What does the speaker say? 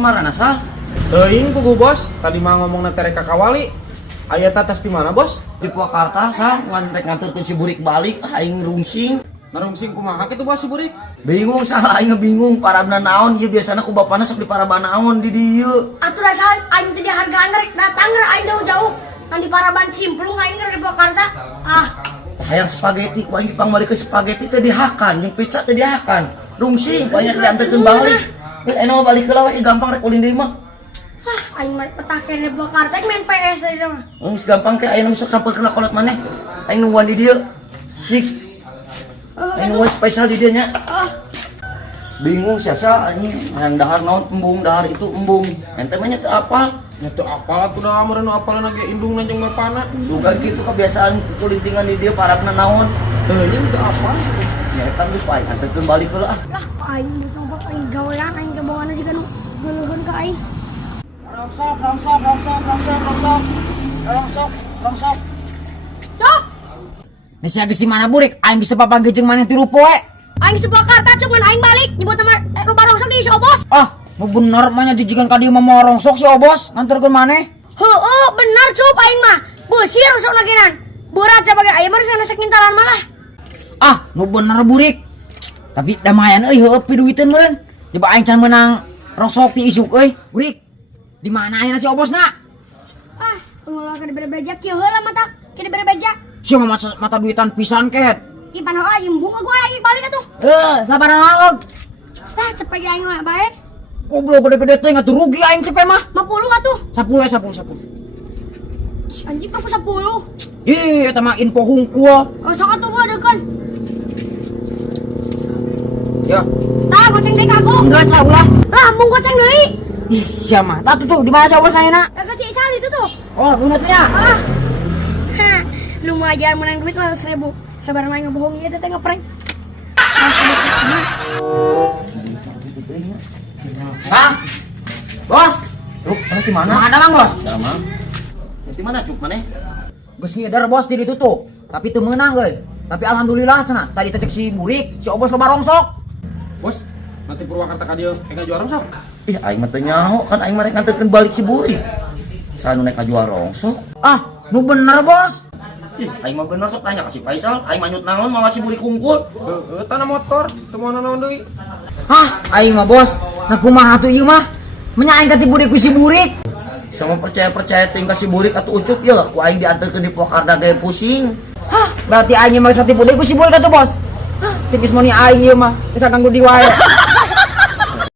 kemarin asal? Teuing ku bos, tadi mah ngomong nanti reka kawali. Aya tatas di mana bos? Di Purwakarta asal ngantek nganterkeun si Burik balik aing rungsing. Narungsing kumaha kitu bos si Burik? Bingung salah aing bingung parabna naon ieu biasana ku bapana sok di paraban naon di dieu. Atuh asal aing teh dihargaan rek datang rek aing jauh-jauh. Kan di Paraban Cimplung aing rek di Purwakarta. Hayang spaghetti ku aing dipangbalik ke spaghetti teh dihakan, jeung pizza teh dihakan. Rungsing banyak dianterkeun balik. Eno balik ke lawe gampang rek ulin deui mah. Aing mah petah kene di Purwakarta aing main PS aja mah. Geus gampang ke aya nu sok sampeurkeun kolot maneh. Aing nungguan di dieu. Dik. Aing nungguan spesial di dieu nya. Bingung siasa anjing hayang dahar naon embung dahar itu embung. Ente mah nya teu apal. Nya teu apal atuh da ameurna apalan ge indung jeung bapana. Sugan kitu kebiasaan kulintingan di dieu parabna naon. Teuing teu apal. Ya eta geus pae anterkeun balik heula ah. Lah aing sobat aing gawean aing kebawana juga nu geuleuheun ka aing. Rongsok. Cok, Nasi geus di mana Burik? Aing geus teu papanggih jeung maneh 3 poe. aing di Purwakarta cok ngan aing balik nyebut nama rumah rongsok di si Obos. Ah, mau bener mah nya jijigan ka dieu mah mau rongsok si Obos nganterkeun maneh. Heueuh, bener cup aing mah. Beusir rongsok nagenan. Berat coba ge aya mah sana sekintalan malah. Ah, nu bener Burik. Tapi damayan euy heueup pi duiteun meureun. Coba aing can menang rongsok ti isuk euy. Burik. Di mana ayeuna si Obosna? Pengelola kada berebeja kieu heula mata. Kada berebeja. Siapa mata duitan pisan ket. Ih panoh aing bunga gua aing balik atuh. Sabar naon? Tah cepet aing mah bae. Goblok gede-gede teh ngatu rugi aing cepet mah. 50 atuh. 10. Anjing aku 10. Ih, eta mah info hungkul. Sok atuh gua deukeun. Ya, Tah goceng deui ka aku. enggak lah ulah. Lambung goceng deui. Ih, siapa? Tatu tuh di mana si Obos ayeuna? Dekat si Isal itu tuh. Oh, bener teh nya. Lumayan menang duit 100.000. Sabar main ngebohong ieu teh ngeprank. Bang. Bos. Cuk, sana di mana? Mana ada Bang, Bos? Da mah. Di mana cuk maneh? Geus ngidar Bos di ditu tuh. Tapi teu meunang euy. Tapi alhamdulillah cenah. Tadi teh cek si Burik, si Obos loba rongsok. Bos, nanti Purwakarta ka dieu engga juara rongsok. Ih aing mah teu nyaho kan aing mah rek nganterkeun balik si Burik. Sanu naik kajual rongsok. Ah, nu bener Bos. Ih aing mah bener sok tanya ka si Faisal, aing mah nyut naon mawa si Burik hungkul. Heueuh tanah motor, teu moal naon deui. Hah, aing mah Bos. Nah kumaha tuh ieu mah? Nya aing ka ti Burik ku si Burik. Sama percaya tinggal si Burik atuh ucup ya ku aing dianterkeun di Purwakarta gawe pusing. Hah, berarti aing mah satipu deui ku si Burik atuh Bos. Hah, tipis mah ni aing ieu mah. Bisa ganggu di wae.